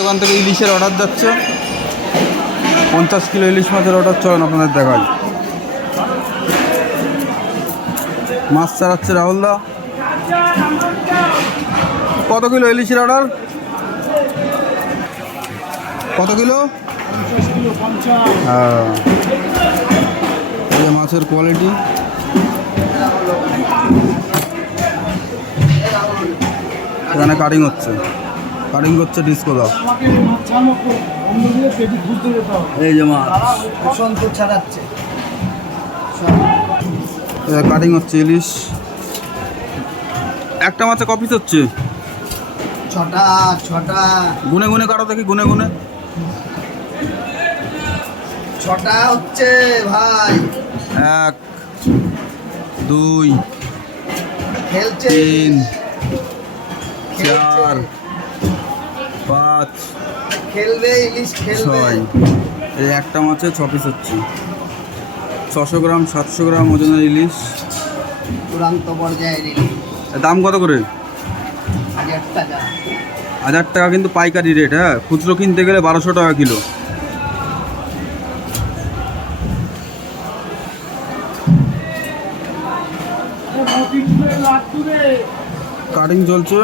দোকান থেকে ইলিশের অর্ডার যাচ্ছে 50 কিলো ইলিশ মাছের অর্ডার। চলেন আপনাদের দেখাই। মাছ ছাড়াচ্ছে রাহুলদা। কত কিলো ইলিশের অর্ডার? কত কিলো? হ্যাঁ, এই মাছের কোয়ালিটি। এখানে কাটিং হচ্ছে, কাটিং করছে ডিসকো দা। এই যে মাছ ছাড়াচ্ছে, কাটিং হচ্ছে ইলিশ। একটা মাছে কপিস হচ্ছে? ছটা। গুনে গুনে কাটো দেখি, গুনে গুনে। 6টা হচ্ছে ভাই। 1 2 3 4 5 খেলবে ইলিশ খেলবে। 6। এই একটা মাছে 6 পিস হচ্ছে। 600 গ্রাম 700 গ্রাম ওজনের ইলিশ, চূড়ান্ত পর্যায়ের ইলিশ। দাম কত করে? 1000 টাকা। 1000 টাকা কিন্তু পাইকারি রেট। হ্যাঁ, খুচরো কিনতে গেলে 1200 টাকা কিলো। কাটিং চলছে।